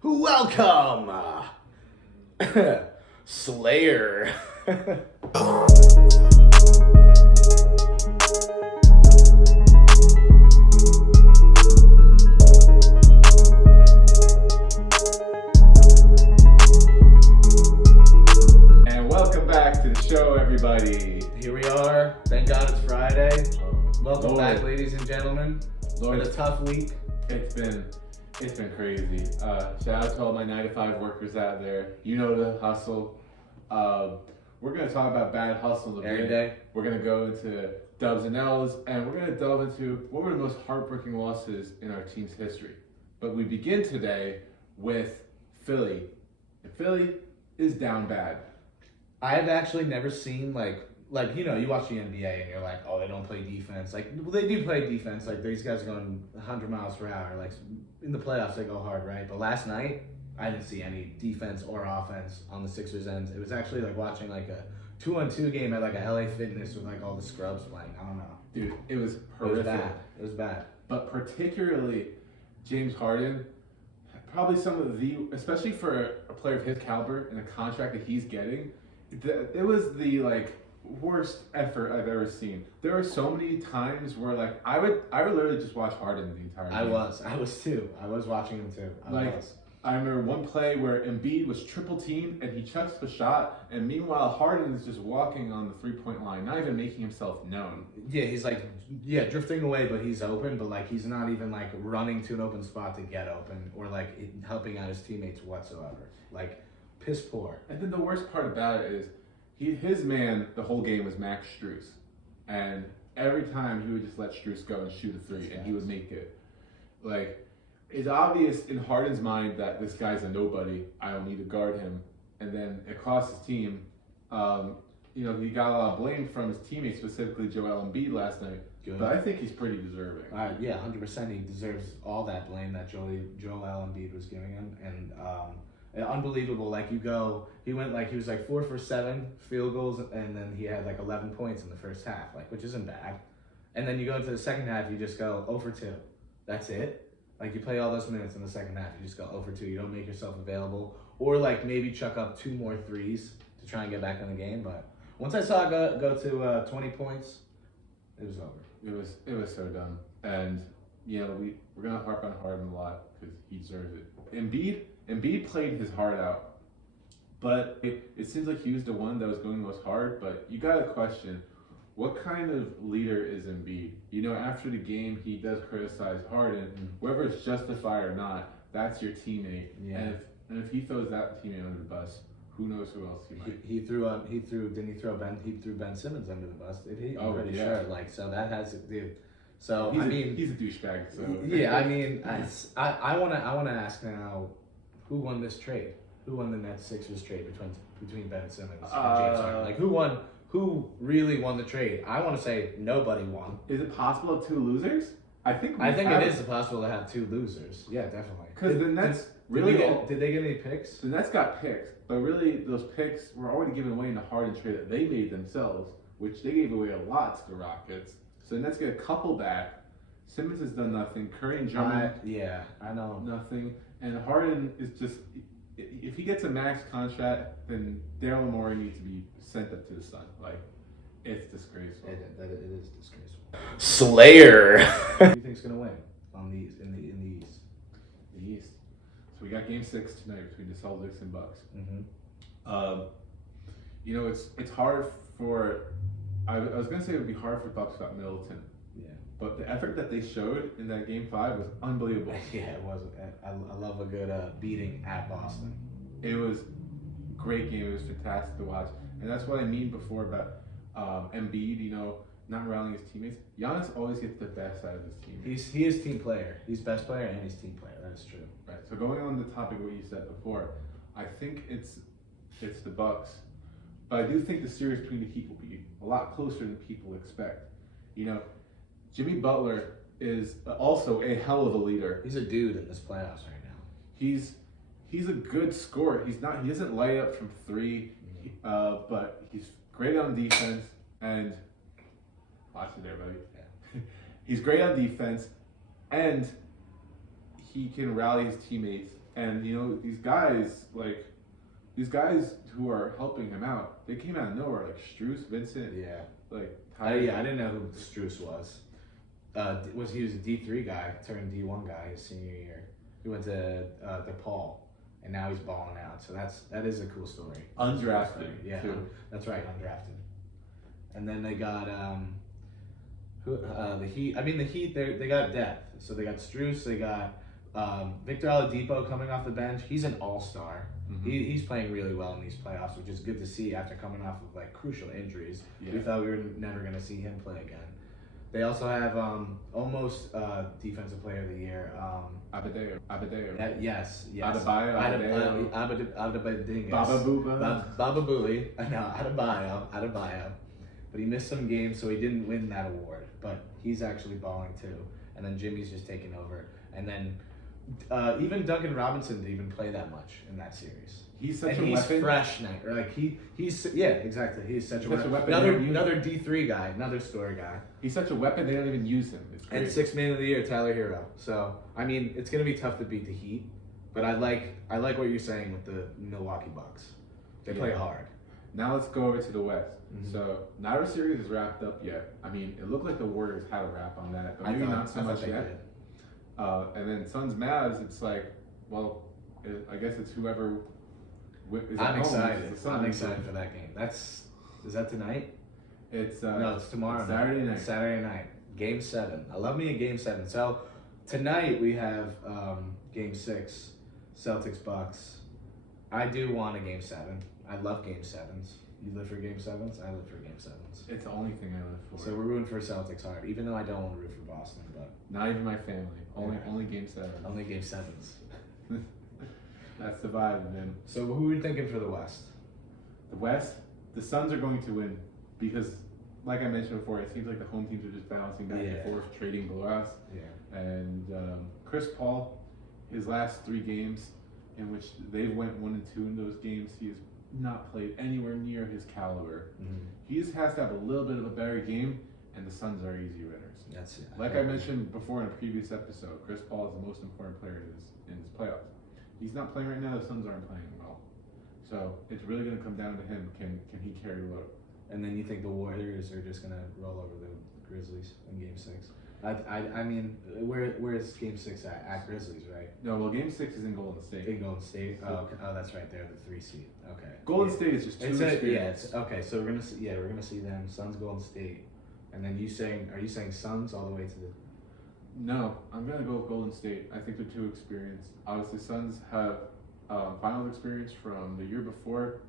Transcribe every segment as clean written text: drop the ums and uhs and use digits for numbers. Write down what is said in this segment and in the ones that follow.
Welcome, Slayer. And welcome back to the show, everybody. Here we are. Thank God it's Friday. Welcome Lord. back, ladies and gentlemen. Lord, It's been a tough week. It's been crazy. Shout out to all my 9-to-5 workers out there. You know the hustle. We're gonna talk about bad hustle Every day. We're gonna go into dubs and L's, and we're gonna delve into what were the most heartbreaking losses in our team's history. But we begin today with Philly. And Philly is down bad. I've actually never seen like you know, you watch the NBA and you're like, oh, they don't play defense. Like, well, they do play defense. Like, these guys are going 100 miles per hour. Like, in the playoffs, they go hard, right? But last night, I didn't see any defense or offense on the Sixers' end. It was actually like watching like a 2-on-2 game at like a LA Fitness with like all the scrubs playing. I don't know. Dude, it was horrific. It was bad. But particularly James Harden, probably some of the, especially for a player of his caliber and the contract that he's getting, it was the like worst effort I've ever seen. There are so many times where like I would literally just watch Harden the entire game. I was too. I was watching him too. I remember one play where Embiid was triple teamed and he chucks the shot, and meanwhile Harden is just walking on the 3-point line, not even making himself known. Yeah, he's like, drifting away, but he's open, but like he's not even like running to an open spot to get open or like helping out his teammates whatsoever. Like, piss poor. And then the worst part about it is his man the whole game was Max Strus, and every time he would just let Strus go and shoot a three, and he would make it. Like, it's obvious in Harden's mind that this guy's a nobody. I don't need to guard him. And then across his team, you know, he got a lot of blame from his teammates, specifically Joel Embiid last night. Good. But I think he's pretty deserving. Yeah, 100%. He deserves all that blame that Joel Embiid was giving him, and unbelievable. Like, he went like, he was like 4 for 7 field goals, and then he had like 11 points in the first half, like, which isn't bad. And then you go into the second half, you just go 0 for 2. That's it. Like, you play all those minutes in the second half, you just go 0 for 2. You don't make yourself available, or like maybe chuck up 2 more threes to try and get back in the game. But once I saw it go to 20 points, it was over. It was so dumb. And you know, we're gonna harp on Harden a lot because he deserves it. Embiid played his heart out, but it seems like he was the one that was going most hard. But you gotta question, what kind of leader is Embiid? You know, after the game, he does criticize Harden. Whether it's justified or not, that's your teammate. Yeah. And if he throws that teammate under the bus, who knows who else he might? He threw Ben Simmons under the bus. I'm pretty sure. Like, so that has to do. So he's a douchebag. So yeah, I mean, I wanna ask now, who won this trade? Who won the Nets Sixers trade between Ben Simmons and James Harden? Like, who won? Who really won the trade? I want to say nobody won. Is it possible 2 losers? I think it is possible to have 2 losers. Yeah, definitely. Because the Nets did they get any picks? The Nets got picks, but really those picks were already given away in the Harden trade that they made themselves, which they gave away a lot to the Rockets. So the Nets get a couple back. Simmons has done nothing. Curry and Drummond, I know, nothing. And Harden is just, if he gets a max contract, then Daryl Morey needs to be sent up to the sun. Like, it's disgraceful. It is disgraceful. Slayer. Who do you think's gonna win in the East? The East. So we got Game 6 tonight between the Celtics and Bucks. Mm-hmm. You know, it's hard for. I was gonna say it would be hard for Bucks without Middleton. Yeah. But the effort that they showed in that Game 5 was unbelievable. Yeah, it was. I love a good beating at Boston. It was a great game. It was fantastic to watch. And that's what I mean before about Embiid, you know, not rallying his teammates. Giannis always gets the best out of his team. He is team player. He's best player and he's team player. That is true. Right. So going on the topic of what you said before, I think it's the Bucks. But I do think the series between the Heat will be a lot closer than people expect. You know, Jimmy Butler is also a hell of a leader. He's a dude in this playoffs right now. He's a good scorer. He doesn't light up from 3, but he's great on defense and watch it there, buddy. Yeah. He's great on defense, and he can rally his teammates And these guys who are helping him out, they came out of nowhere, like Strus, Vincent, Yeah. like I didn't know who Strus was. He was a D3 guy, turned D1 guy his senior year. He went to DePaul, and now he's balling out. So that is a cool story. Undrafted, yeah, too. That's right, undrafted. And then they got the Heat. I mean, the Heat they got depth. So they got Strus, they got Victor Oladipo coming off the bench. He's an all-star. Mm-hmm. He's playing really well in these playoffs, which is good to see after coming off of like crucial injuries. Yeah. We thought we were never going to see him play again. They also have almost defensive player of the year. Adebayo. Yes. Adebayo. Adebayo. Baba Booba. Baba Booey. No, Adebayo. But he missed some games, so he didn't win that award. But he's actually balling too. And then Jimmy's just taking over. And then even Duncan Robinson didn't even play that much in that series. He's such a he's weapon. Fresh now. Like he's exactly. He's such a weapon. weapon. Another D3 guy, another story guy. He's such a weapon. They don't even use him. It's great. And 6th man of the year, Tyler Hero. So I mean, it's gonna be tough to beat the Heat, but I like what you're saying with the Milwaukee Bucks. They play hard. Now let's go over to the West. Mm-hmm. So neither series is wrapped up yet. I mean, it looked like the Warriors had a wrap on that, but maybe not so much yet. And then Suns Mavs, it's like, well, I guess it's whoever. I'm excited. I'm excited for that game. Is that tonight? It's no, it's tomorrow. Saturday night. Saturday night. Game 7. I love me a Game 7. So tonight we have Game 6, Celtics Bucks. I do want a Game 7. I love Game 7s. You live for Game 7s? I live for Game 7s. It's the only thing I live for. So we're rooting for Celtics hard, even though I don't want to root for Boston, but not even my family. Only Game 7. Only Game 7s. That's the vibe, man. So who are you thinking for the West? The West, the Suns are going to win because, like I mentioned before, it seems like the home teams are just bouncing back and forth, trading blowouts. Yeah. And Chris Paul, his last 3 games, in which they went 1-2 in those games, he has not played anywhere near his caliber. Mm-hmm. He just has to have a little bit of a better game, and the Suns are easy winners. That's it. Like I mentioned before in a previous episode, Chris Paul is the most important player in his playoffs. He's not playing right now. The Suns aren't playing well, so it's really going to come down to him. Can he carry the load? And then you think the Warriors are just going to roll over the Grizzlies in Game 6? I mean, where's Game 6 at? At Grizzlies, right? No, well, Game 6 is in Golden State. In Golden State. Oh, that's right. They're the 3 seed. Okay. Golden State is just too experienced. Okay. So we're gonna see them. Suns, Golden State, and then are you saying Suns all the way to the? No, I'm gonna go with Golden State. I think they're too experienced. Obviously, Suns have finals experience from the year before,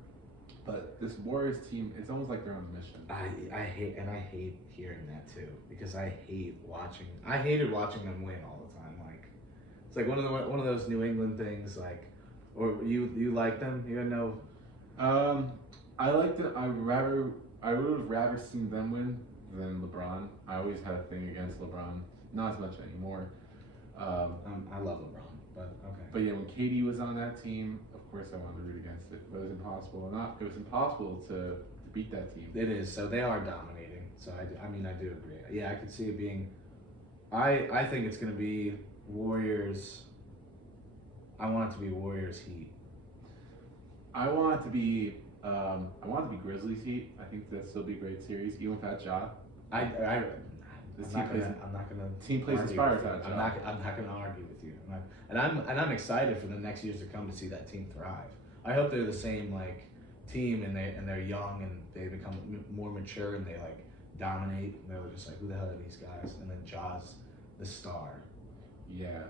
but this Warriors team, it's almost like they're on a mission. I hate hearing that too, because I hated watching them win all the time. Like it's like one of those New England things. Like, or you like them? You know? I like them. I would have rather seen them win than LeBron. I always had a thing against LeBron. Not as much anymore. I love LeBron, but okay. But yeah, when KD was on that team, of course I wanted to root against it. But it was impossible. It was impossible to beat that team. It is. So they are dominating. So I do agree. Yeah, I could see it being. I think it's going to be Warriors. I want it to be Warriors Heat. I want it to be Grizzlies Heat. I think that'd still be a great series, even without Ja. I'm not gonna. Team plays inspired. I'm not gonna argue with you. I'm excited for the next years to come to see that team thrive. I hope they're the same like team and they're young and they become more mature and they like dominate. And they're just like, who the hell are these guys? And then Ja's the star. Yeah,